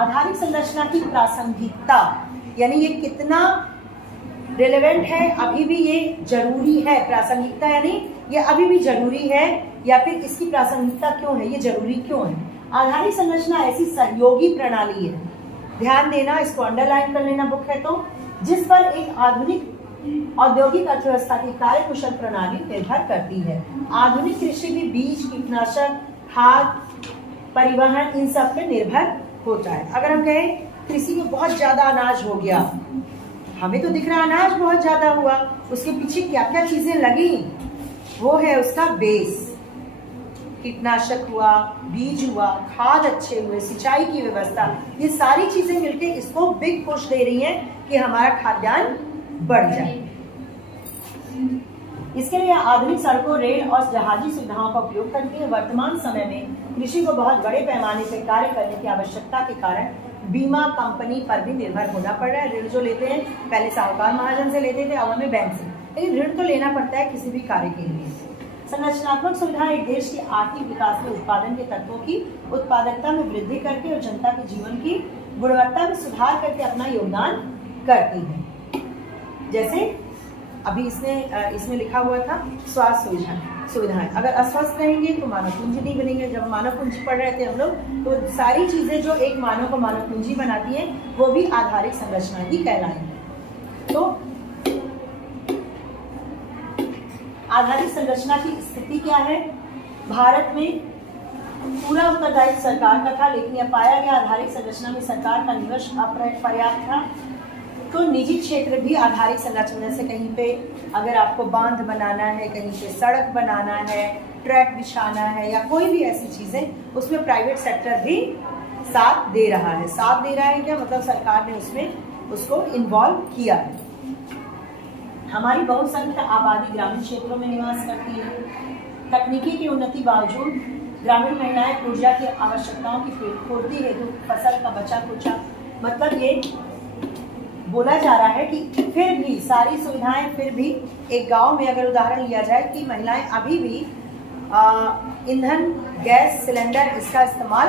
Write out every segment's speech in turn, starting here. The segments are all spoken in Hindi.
आधारिक संरचना की प्रासंगिकता, यानी ये कितना रिलेवेंट है, अभी भी ये जरूरी है। प्रासंगिकता यानी ये अभी भी जरूरी है, या फिर इसकी प्रासंगिकता क्यों है, ये जरूरी क्यों है। आधारिक संरचना ऐसी सहयोगी प्रणाली है, ध्यान देना, इसको अंडरलाइन कर लेना बुक है तो, जिस पर एक आधुनिक औद्योगिक अर्थव्यवस्था की कार्यकुशल प्रणाली निर्भर करती है। आधुनिक कृषि भी बीज, कीटनाशक, खाद, परिवहन, इन सब पे निर्भर होता है। अगर हम कहें कृषि में बहुत ज्यादा अनाज हो गया, हमें तो दिख रहा अनाज बहुत ज्यादा हुआ, उसके पीछे क्या क्या चीजें लगी, वो है उसका बेस। कीटनाशक हुआ, बीज हुआ, खाद अच्छे हुए, सिंचाई की व्यवस्था, ये सारी चीजें मिलकर इसको बिग पुश दे रही हैं कि हमारा खाद्यान्न बढ़ जाए। इसके लिए आधुनिक सड़कों, रेल और जहाजी सुविधाओं का उपयोग करती है। वर्तमान समय में कृषि को बहुत बड़े पैमाने पर कार्य करने की आवश्यकता के कारण बीमा कंपनी पर भी निर्भर होना पड़ रहा है। ऋण जो लेते हैं, पहले साहूकार महाजन से लेते थे, अब हमें बैंक से, लेकिन ऋण तो लेना पड़ता है किसी भी कार्य के लिए। संरचनात्मक सुविधाएं एक देश के आर्थिक विकास में उत्पादन के तत्वों की उत्पादकता में वृद्धि करके और जनता के जीवन की गुणवत्ता में सुधार करके अपना योगदान करती है। जैसे अभी इसमें लिखा हुआ था स्वास्थ्य सुविधाएं, अगर अस्वस्थ रहेंगे तो मानव पूंजी नहीं बनेंगे। जब मानव पूंजी पढ़ रहे थे हम लोग, तो सारी चीजें जो एक मानव को मानव पूंजी बनाती है वो भी आधारिक संरचना ही कहलाएंगी। तो आधारिक संरचना की स्थिति क्या है? भारत में पूरा उत्तरदायित्व सरकार का था, लेकिन यह पाया गया आधारिक संरचना में सरकार का निवेश अपर्याप्त था। तो निजी क्षेत्र भी आधारिक संरचना, जैसे कहीं पे अगर आपको बांध बनाना है, कहीं पे सड़क बनाना है, ट्रैक बिछाना है, या कोई भी ऐसी चीजें, उसमें प्राइवेट सेक्टर भी साथ दे रहा है। साथ दे रहा है क्या मतलब? सरकार ने उसमें उसको इन्वॉल्व किया है। हमारी बहुसंख्यक आबादी ग्रामीण क्षेत्रों में निवास करती है। तकनीकी की उन्नति बावजूद ग्रामीण महिलाएं ऊर्जा की आवश्यकताओं की पूर्ति हेतु फसल का बचा कुचा, मतलब ये बोला जा रहा है कि फिर भी सारी सुविधाएं, फिर भी एक गांव में अगर उदाहरण लिया जाए कि महिलाएं अभी भी ईंधन, गैस सिलेंडर इसका इस्तेमाल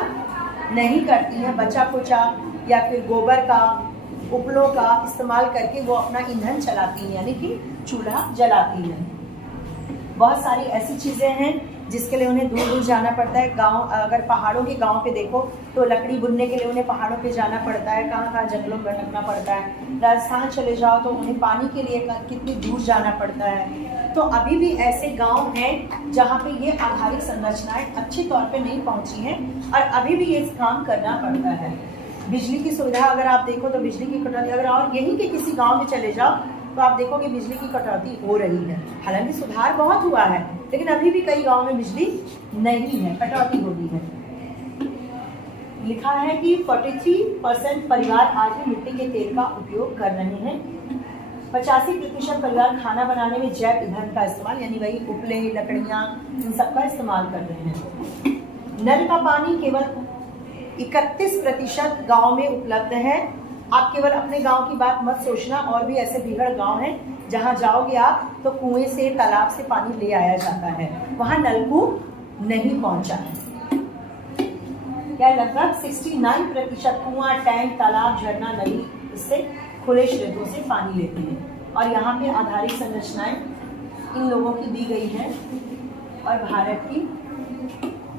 नहीं करती हैं, बचा कुचा या फिर गोबर का, उपलों का इस्तेमाल करके वो अपना ईंधन चलाती हैं, यानी कि चूल्हा जलाती हैं। बहुत सारी ऐसी चीज़ें हैं जिसके लिए उन्हें दूर दूर जाना पड़ता है। गांव, अगर पहाड़ों के गांव पे देखो तो लकड़ी बुनने के लिए उन्हें पहाड़ों पे जाना पड़ता है, कहाँ कहाँ जंगलों में भटकना पड़ता है। राजस्थान चले जाओ तो उन्हें पानी के लिए कितनी दूर जाना पड़ता है। तो अभी भी ऐसे गाँव हैं जहाँ पे ये आधारिक संरचनाएँ अच्छी तौर पर नहीं पहुँची हैं और अभी भी ये काम करना पड़ता है। बिजली की सुविधा अगर आप देखो तो बिजली की कटौती, अगर और यहीं के किसी गांव में चले जाओ तो आप देखोगे बिजली की कटौती हो रही है। हालांकि सुधार बहुत हुआ है, लेकिन अभी भी कई गांव में बिजली नहीं है, कटौती हो रही है। लिखा है कि 43% परिवार आज भी मिट्टी के तेल का उपयोग कर रहे हैं। 85% परिवार खाना बनाने में जैव ईंधन का इस्तेमाल, यानी वही उपले, लकड़ियाँ, इन सब का इस्तेमाल कर रहे हैं। नल का पानी केवल 31% गांव में उपलब्ध है। आप केवल अपने गांव की बात मत सोचना, और भी ऐसे बिगड़ गांव हैं जहां जाओगे आप तो कुएं से, तालाब से पानी ले आया जाता है, वहां नलकूप नहीं पहुंचा है। क्या लगभग 69% कुआं, टैंक, तालाब, झरना, नदी इससे खुले स्रोतों से पानी लेते हैं। और यहाँ पे आधारिक संरचनाएं इन लोगों की दी गई है। और भारत की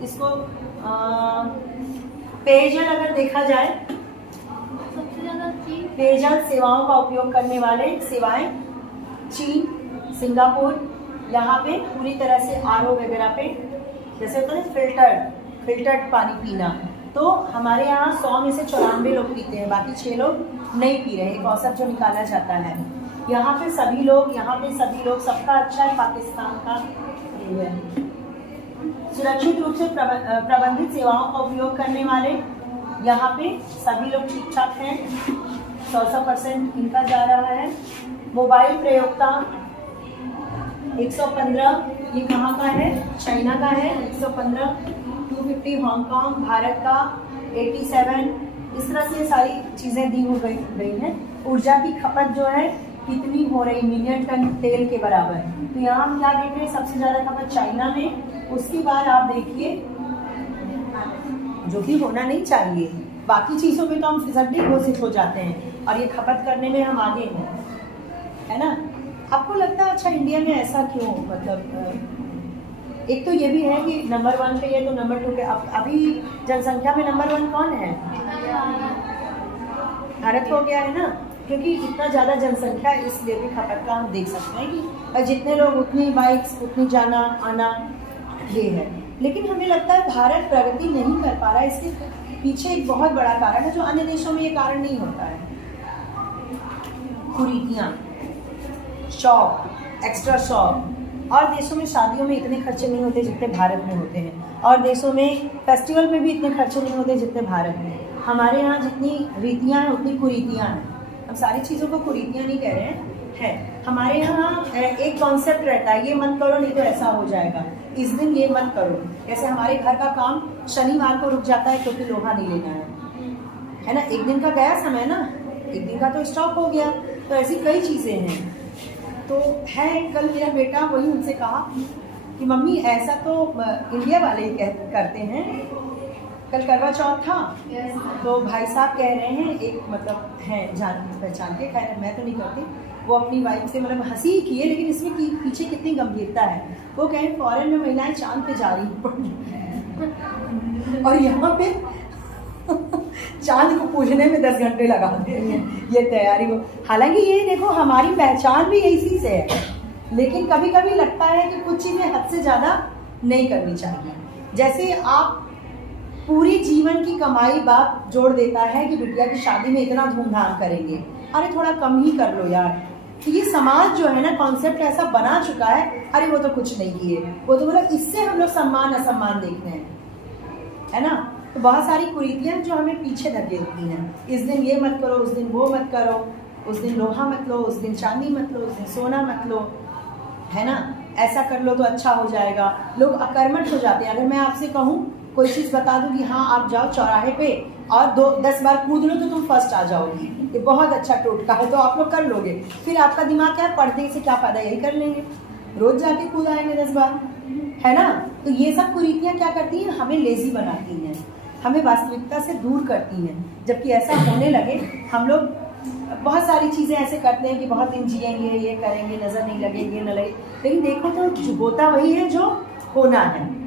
इसको पेयजल अगर देखा जाए, सबसे ज्यादा पेयजल सेवाओं का उपयोग करने वाले सेवाएं चीन, सिंगापुर, यहाँ पे पूरी तरह से आरओ वगैरह पे, जैसे होता है फिल्टर्ड पानी पीना, तो हमारे यहाँ 100 में से 94 लोग पीते हैं, बाकी 6 लोग नहीं पी रहे। एक औसत जो निकाला जाता है। यहाँ पे सभी लोग सबका अच्छा है। पाकिस्तान का सुरक्षित रूप से प्रबंधित सेवाओं का उपयोग करने वाले, यहाँ पे सभी लोग ठीक ठाक हैं। 100% इनका जा रहा है। मोबाइल प्रयोक्ता 115, ये कहाँ का है? चाइना का है 115, 250 हांगकांग, भारत का 87। इस तरह से सारी चीज़ें दी हो गई हैं। ऊर्जा की खपत जो है कितनी हो रही, मिलियन टन तेल के बराबर। तो यहाँ हम क्या देख रहे हैं? सबसे ज़्यादा खपत चाइना में। उसके बाद आप देखिए, जो कि होना नहीं चाहिए, बाकी चीज़ों में तो हम फिसड्डी घोषित हो जाते हैं और ये खपत करने में हम आगे हैं, है ना। आपको लगता है अच्छा इंडिया में ऐसा क्यों, मतलब एक तो ये भी है कि नंबर 1 पे है तो नंबर 2 पे अभी जनसंख्या में नंबर 1 कौन है? भारत हो गया है ना, क्योंकि इतना ज़्यादा जनसंख्या है इसलिए भी खपत का हम देख सकते हैं कि जितने लोग उतनी बाइक्स, उतनी जाना आना, ये है। लेकिन हमें लगता है भारत प्रगति नहीं कर पा रहा है। इसके पीछे एक बहुत बड़ा कारण है जो अन्य देशों में ये कारण नहीं होता है। कुरीतियाँ, शौक, एक्स्ट्रा शौक। और देशों में शादियों में इतने खर्चे नहीं होते जितने भारत में होते हैं, और देशों में फेस्टिवल में भी इतने खर्चे नहीं होते जितने भारत में। हमारे यहाँ जितनी रीतियाँ हैं उतनी कुरीतियाँ हैं। हम सारी चीज़ों को कुरीतियाँ नहीं कह रहे हैं। हमारे यहाँ एक कॉन्सेप्ट रहता है, ये मत करो नहीं तो ऐसा हो जाएगा, इस दिन ये मत करो। जैसे हमारे घर का काम शनिवार को रुक जाता है क्योंकि लोहा नहीं लेना है ना। एक दिन का गया समय ना, एक दिन का तो स्टॉप हो गया। तो ऐसी कई चीज़ें हैं। तो है, कल मेरा बेटा वही उनसे कहा कि मम्मी ऐसा तो इंडिया वाले ही करते हैं। कल करवा चौथ था, तो भाई साहब कह रहे हैं, एक मतलब हैं जान पहचान के, खैर मैं तो नहीं करती, वो अपनी वाइफ से मतलब हंसी की है, लेकिन इसमें पीछे कितनी गंभीरता है। वो कहें फॉरेन में महिलाएं चांद पे जा रही हैं और यहाँ पे चांद को पूजने में 10 घंटे लगा दे रही हैं ये तैयारी हो। हालांकि ये देखो हमारी पहचान भी इसी से है, लेकिन कभी कभी लगता है कि कुछ चीज़ें हद से ज़्यादा नहीं करनी चाहिए। जैसे आप पूरी जीवन की कमाई बाप जोड़ देता है कि बिटिया की शादी में इतना धूमधाम करेंगे, अरे थोड़ा कम ही कर लो यार। तो ये समाज जो है ना, कॉन्सेप्ट ऐसा बना चुका है, अरे वो तो कुछ नहीं किए, वो तो मतलब इससे हम लोग सम्मान असम्मान देखते हैं, है ना। तो बहुत सारी कुरीतियाँ जो हमें पीछे धकेलती हैं। इस दिन ये मत करो, उस दिन वो मत करो, उस दिन लोहा मत लो, उस दिन चांदी मत लो, उस दिन सोना मत लो, है ना। ऐसा कर लो तो अच्छा हो जाएगा। लोग अकर्मठ हो जाते हैं। अगर मैं आपसे कहूँ कोई चीज़ बता दूँ कि हाँ आप जाओ चौराहे पे और 10 बार कूद लो तो तुम फर्स्ट आ जाओगी, ये बहुत अच्छा टोटका है, तो आप लोग कर लोगे। फिर आपका दिमाग क्या है, पढ़ने से क्या फ़ायदा, यही कर लेंगे, रोज़ जाके कूद आएंगे 10 बार, है ना। तो ये सब कुरीतियाँ क्या करती हैं, हमें लेज़ी बनाती हैं, हमें वास्तविकता से दूर करती हैं। जबकि ऐसा होने लगे, हम लोग बहुत सारी चीज़ें ऐसे करते हैं कि बहुत दिन जिएंगे, ये करेंगे, नज़र नहीं लगेगी, न लगे, लेकिन देखो तो होता वही है जो होना है।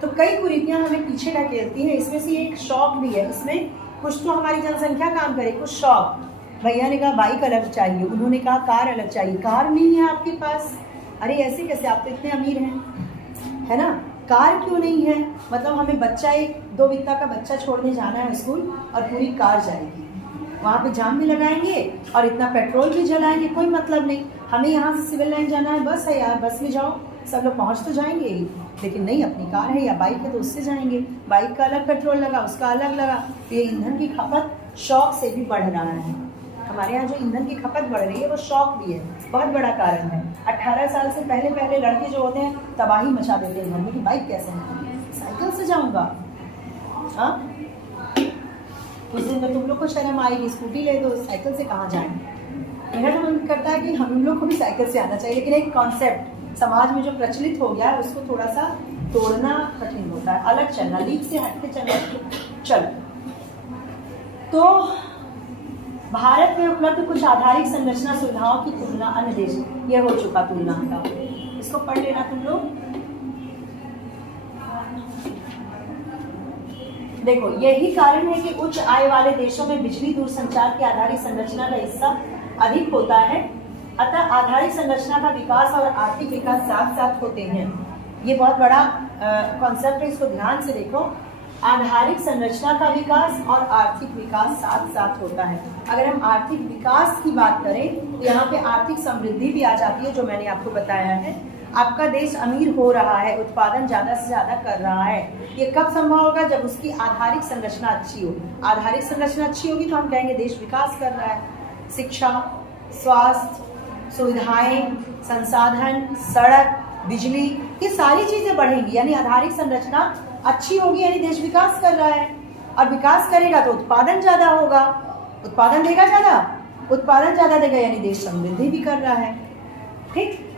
तो कई कुरीतियाँ हमें पीछे ढकेलती हैं। इसमें से एक शौक भी है। इसमें कुछ तो हमारी जनसंख्या काम करे, कुछ शौक। भैया ने कहा बाइक अलग चाहिए, उन्होंने कहा कार अलग चाहिए। कार नहीं है आपके पास, अरे ऐसे कैसे, आप तो इतने अमीर हैं, है ना। कार क्यों नहीं है, मतलब हमें बच्चा, एक 2 बित्ता का बच्चा छोड़ने जाना है स्कूल और पूरी कार जाएगी, वहाँ पे जाम भी लगाएंगे और इतना पेट्रोल भी जलाएंगे, कोई मतलब नहीं। हमें यहाँ से सिविल लाइन जाना है, बस है यार, बस में जाओ, सब लोग पहुँच तो जाएंगे ही, लेकिन नहीं, अपनी कार है या बाइक है तो उससे जाएंगे। बाइक का अलग पेट्रोल लगा, उसका अलग लगा, तो ये ईंधन की खपत शौक से भी बढ़ रहा है। हमारे यहाँ जो ईंधन की खपत बढ़ रही है वो शौक भी है, बहुत बड़ा कारण है। 18 साल से पहले लड़के जो होते हैं तबाही मचा देते हैं घर में कि बाइक कैसे है, साइकिल से जाऊँगा। हाँ, उस दिन में तुम लोग को शर्म आएगी, स्कूटी ले दो, साइकिल से कहाँ जाएंगे। मेरा तो मन करता है कि हम लोग को भी साइकिल से आना चाहिए, लेकिन एक कॉन्सेप्ट समाज में जो प्रचलित हो गया है उसको थोड़ा सा तोड़ना कठिन होता है, अलग चलना, लीक से हट के चलना। चल, तो भारत में उपलब्ध कुछ आधारिक संरचना सुविधाओं की तुलना अन्य देश, यह हो चुका तुलना का, इसको पढ़ लेना तुम लोग। देखो, यही कारण है कि उच्च आय वाले देशों में बिजली दूरसंचार की आधारिक संरचना का हिस्सा अधिक होता है, अतः आधारिक संरचना का विकास और आर्थिक विकास साथ साथ होते हैं। ये बहुत बड़ा कॉन्सेप्ट है, इसको ध्यान से देखो। आधारिक संरचना का विकास और आर्थिक विकास साथ साथ होता है। अगर हम आर्थिक विकास की बात करें तो यहाँ पे आर्थिक समृद्धि भी आ जाती है, जो मैंने आपको बताया है। आपका देश अमीर हो रहा है, उत्पादन ज़्यादा से ज़्यादा कर रहा है, ये कब संभव होगा, जब उसकी आधारिक संरचना अच्छी हो। आधारिक संरचना अच्छी होगी तो हम कहेंगे देश विकास कर रहा है। शिक्षा, स्वास्थ्य, सुविधाएं, संसाधन, सड़क, बिजली, ये सारी चीज़ें बढ़ेंगी, यानी आधारिक संरचना अच्छी होगी, यानी देश विकास कर रहा है। और विकास करेगा तो उत्पादन ज़्यादा होगा, उत्पादन देगा ज़्यादा, उत्पादन ज़्यादा देगा यानी देश समृद्धि भी कर रहा है। ठीक।